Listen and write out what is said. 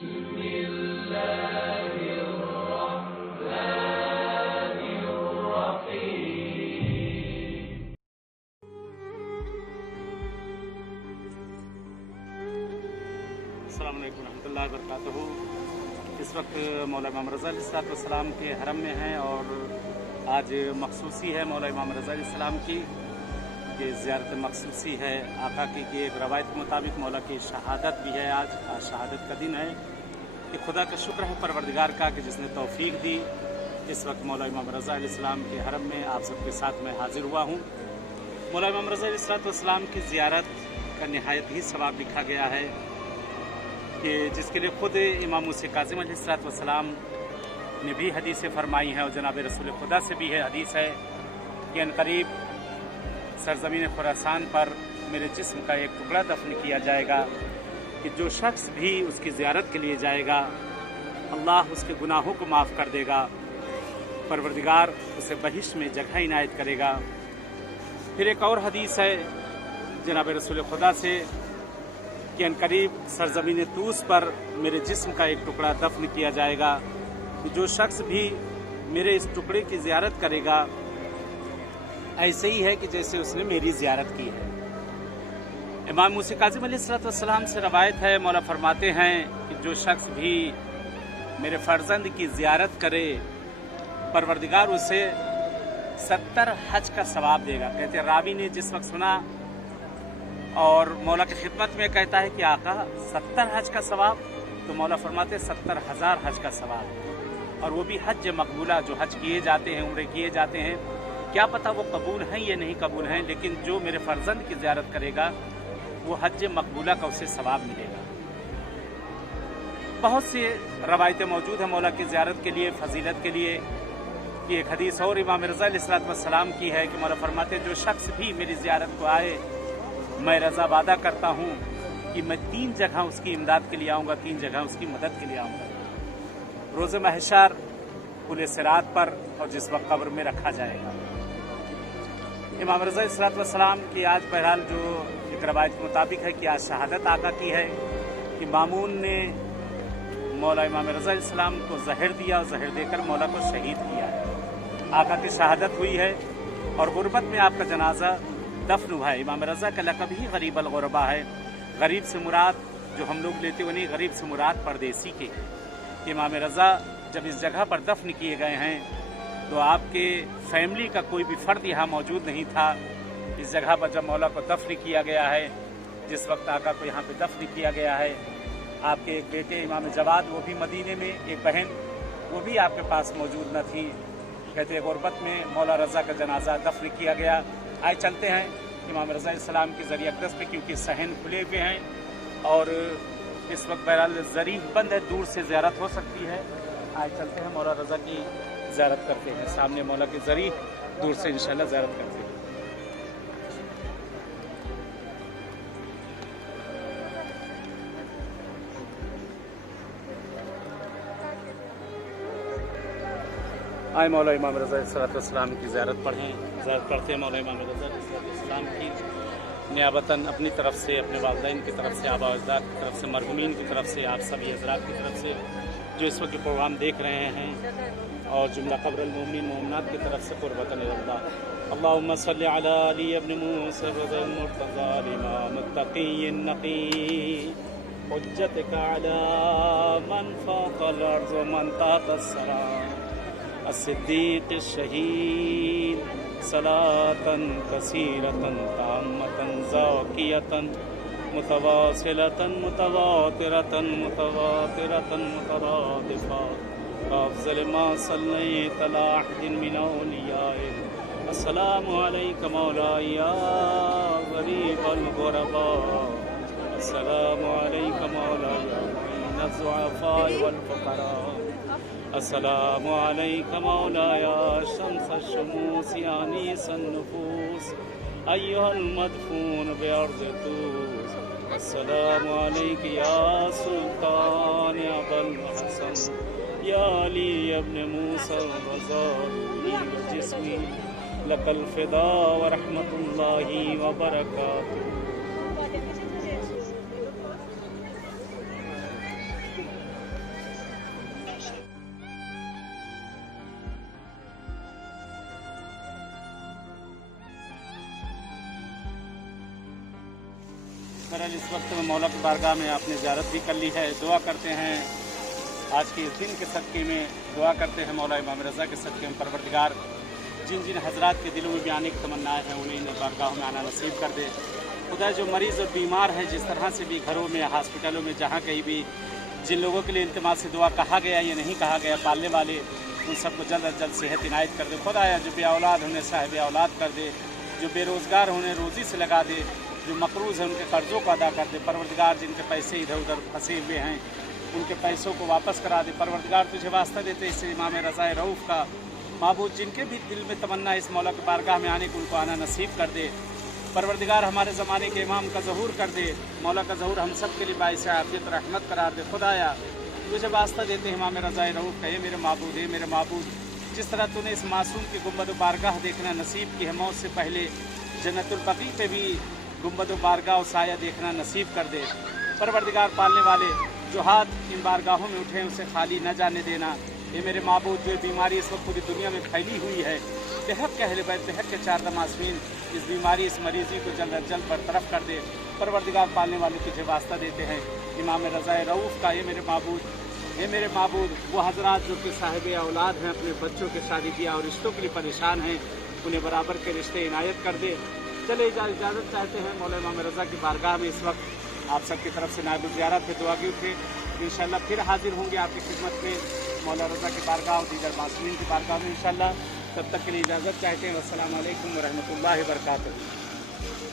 अस्सलाम वालेकुम रहमतुल्लाहि व बरकातहू। इस वक्त मौला इमाम रज़ा अलैहिस्सलाम के हरम में हैं और आज मखसूसी है मौला इमाम रज़ा अलैहिस्सलाम की। ये ज़ियारत मखसूसी है आका की। ये एक रवायत के मुताबिक मौला की शहादत भी है। आज शहादत का दिन है। कि खुदा का शुक्र है परवरदिगार का कि जिसने तौफीक दी। इस वक्त मौला इमाम रज़ा अलैहिस्सलाम के हरम में आप सबके साथ मैं हाजिर हुआ हूँ। मौला इमाम रज़ा अलैहिस्सलाम की ज़ियारत का निहायत ही सवाब लिखा गया है कि जिसके लिए ख़ुद इमाम मूसा काज़िम अलैहिस्सलाम ने भी हदीसें फरमाई हैं और जनाब रसूल खुदा से भी है हदीस है कि अनकरीब सरज़मीन खुरासान पर मेरे जिस्म का एक टुकड़ा दफन किया जाएगा कि जो शख्स भी उसकी ज़ियारत के लिए जाएगा अल्लाह उसके गुनाहों को माफ़ कर देगा, परवरदिगार उसे बहिश्त में जगह इनायत करेगा। फिर एक और हदीस है जनाब रसूल खुदा से कि अनकरीब सरज़मीन तूस पर मेरे जिस्म का एक टुकड़ा दफन किया जाएगा कि जो शख्स भी मेरे इस टुकड़े की ज़ियारत करेगा ऐसे ही है कि जैसे उसने मेरी ज़ियारत की है। इमाम मूसा काज़िम अलैहिस्सलाम से रवायत है, मौला फरमाते हैं कि जो शख्स भी मेरे फ़र्जंद की ज़ियारत करे परवरदिगार उसे 70 हज का सवाब देगा। कहते रावी ने जिस वक्त सुना और मौला की खिदमत में कहता है कि आका 70 हज का सवाब, तो मौला फरमाते 70,000 हज का सवाब। और वो भी हज मकबूला, जो हज किए जाते हैं, उम्रे किए जाते हैं, क्या पता वो कबूल हैं या नहीं कबूल हैं, लेकिन जो मेरे फ़र्जंद की ज़ियारत करेगा वो हज मकबूला का उसे सवाब मिलेगा। बहुत सी रवायतें मौजूद हैं मौला की ज़ियारत के लिए, फजीलत के लिए। कि एक हदीस और इमाम रज़ा अलैहिस्सलाम की है कि मौला फरमाते जो शख्स भी मेरी ज़ियारत को आए मैं रज़ा वादा करता हूँ कि मैं 3 जगह उसकी इमदाद के लिए आऊँगा, 3 जगह उसकी मदद के लिए आऊँगा। रोज़े महशर, पुल सिरात पर, और जिस वक्त कब्र में रखा जाएगा। इमाम रज़ा अलैहिस्सलाम की आज बहरहाल जो एक रवायत के मुताबिक है कि आज शहादत आका की है कि मामून ने मौला इमाम रज़ा अलैहिस्सलाम को जहर दिया और जहर देकर मौला को शहीद किया है। आका की शहादत हुई है और गुर्बत में आपका जनाजा दफन हुआ है। इमाम रज़ा का लक़ब ही गरीब अल-गुरबा है। गरीब से मुराद जो हम लोग लेते वो नहीं, गरीब से मुराद परदेसी के हैं। इमाम रज़ा जब इस जगह पर दफन किए गए हैं तो आपके फैमिली का कोई भी फ़र्द यहाँ मौजूद नहीं था। इस जगह पर जब मौला को दफन किया गया है, जिस वक्त आका को यहाँ पे दफन किया गया है, आपके एक बेटे इमाम जवाद वो भी मदीने में, एक बहन वो भी आपके पास मौजूद न थी। कहते गुरबत में मौला रज़ा का जनाजा दफन किया गया। आए चलते हैं इमाम रज़ा अलैहिस्सलाम की ज़रिया अक़दस पे, क्योंकि सहन खुले हुए हैं और इस वक्त बहरहाल ज़री बंद है, दूर से ज़ियारत हो सकती है। आए चलते हैं मौला रज़ा की ज़ियारत करते हैं। सामने मौला की ज़री, दूर से इंशाअल्लाह ज़ियारत करते हैं। आए मौला इमाम रज़ा अलैहिस्सलाम की ज़ियारत पढ़ें, ज़ियारत करते हैं मौला इमाम रज़ा अलैहिस्सलाम की नियाबतन अपनी तरफ से, अपने वालिदैन की तरफ से, आबा अजदाद की तरफ से, मरहूमीन की तरफ से, आप सभी हज़रात की तरफ से जो इस वक्त प्रोग्राम देख रहे हैं, और जुमला क़ब्रुल मोमिनीन मोमिनात की तरफ से क़ुर्बतन इलल्लाह। अल्लाहुम्मा सल्लि अला अली इब्न मूसा वल मुर्तज़ा इमाम तक़िय्यिन नक़ी हुज्जतक अला मन फ़ाक़ल अर्ज़ व मन ताक़स सरा अस्सिद्दीक़ शहीद सलातन कसीरतन ताम्मतन ज़ाकियतन मुतवासिलतन मुतवातिरतन मुतवातिरतन मुतरादिफ़ा अफ़ज़ल मा सल्लैत अला अहदिन मिन औलियाइक। अस्सलामु अलैका मौलाया या ग़रीबल ग़ुरबा। अस्सलामु अलैका मौलाया बैन अज़्ज़ुअफ़ा'i वल फ़ुक़रा। अस्सलामु अलैका मौलाया शम्स अश-शुमूस या अनीस अन-नुफूस अय्युहल मदफून बिअर्ज़ तूस। अस्सलामु अलैका या सुल्तान या अबल हसन या अली इब्न मूसा रज़ा रूही व जिस्मी लकल फ़िदा व रहमतुल्लाहि व बरकातुहू। बहरहाल इस वक्त मौला की बारगाह में आपने ज़ियारत भी कर ली है। दुआ करते हैं आज के इस दिन के सदक़े में, दुआ करते हैं मौला इमाम रज़ा के सदक़े में परवरदिगार जिन जिन हज़रात के दिलों में भी आने की तमन्नाएँ हैं उन्हें इन बारगाहों में आना नसीब कर दे। खुदा जो मरीज़ और बीमार हैं, जिस तरह से भी घरों में, हॉस्पिटलों में, जहाँ कहीं भी जिन लोगों के लिए इल्तिमास से दुआ कहा गया या नहीं कहा गया, पालने वाले उन सबको जल्द अज जल्द सेहत इनायत कर दे। खुदाया जो बे औलाद होने साहिब औलाद कर दे, जो बेरोज़गार होने रोज़ी से लगा दे, जो मकरूज़ हैं उनके कर्ज़ों को अदा कर दे। परवरदिगार जिनके पैसे इधर उधर फंसे हुए हैं उनके पैसों को वापस करा दे। परवरदिगार तुझे वास्ता देते इस इमाम रज़ा रऊफ़ का माबूद जिनके भी दिल में तमन्ना इस मौला की बारगाह में आने को उनको आना नसीब कर दे। परवरदिगार हमारे ज़माने के इमाम का ज़हूर कर दे। मौला का ज़हूर हम सब के लिए बाइस आफ़ियत और रहमत करार दे। खुदाया तुझे वास्ता देते हैं इमाम रज़ा रऊफ़ का, ये मेरे माबूद है, मेरे माबूद जिस तरह तूने इस मासूम की गुंबद बारगाह देखना नसीब की है, मौत से पहले जन्नतुल बक़ी पे भी गुंबद बारगाह और साया देखना नसीब कर दे। परवरदिगार पालने वाले जो हाथ इन बारगाहों में उठे उसे खाली न जाने देना। ये मेरे माबूद जो बीमारी इस वक्त पूरी दुनिया में फैली हुई है, बेहक के अहले बैत, बेहक के चार दमासमीन, इस बीमारी इस मरीज़ी को जल्द अज जल्द बरतरफ कर दे। परवरदिगार पालने वाले तुझे वास्ता देते हैं इमाम रज़ा रऊफ़ का, ये मेरे माबूद, ये मेरे माबूद वो हज़रात जो कि साहिब औलाद हैं, अपने बच्चों के शादी ब्याह और रिश्तों के लिए परेशान हैं, उन्हें बराबर के रिश्ते इनायत कर दे। चले इजाज़त चाहते हैं मौला इमाम रज़ा की बारगाह में इस वक्त आप सबकी तरफ से नायब ज़ियारत पे दुआ की थे। इंशाअल्लाह फिर हाजिर होंगे आपकी खिदमत में मौला रज़ा की बारगाह और दीगर मासूमीन की बारगाह में इंशाअल्लाह। तब तक के लिए इजाज़त चाहते हैं। अस्सलामु अलैकुम व रहमतुल्लाहि व बरकातहू।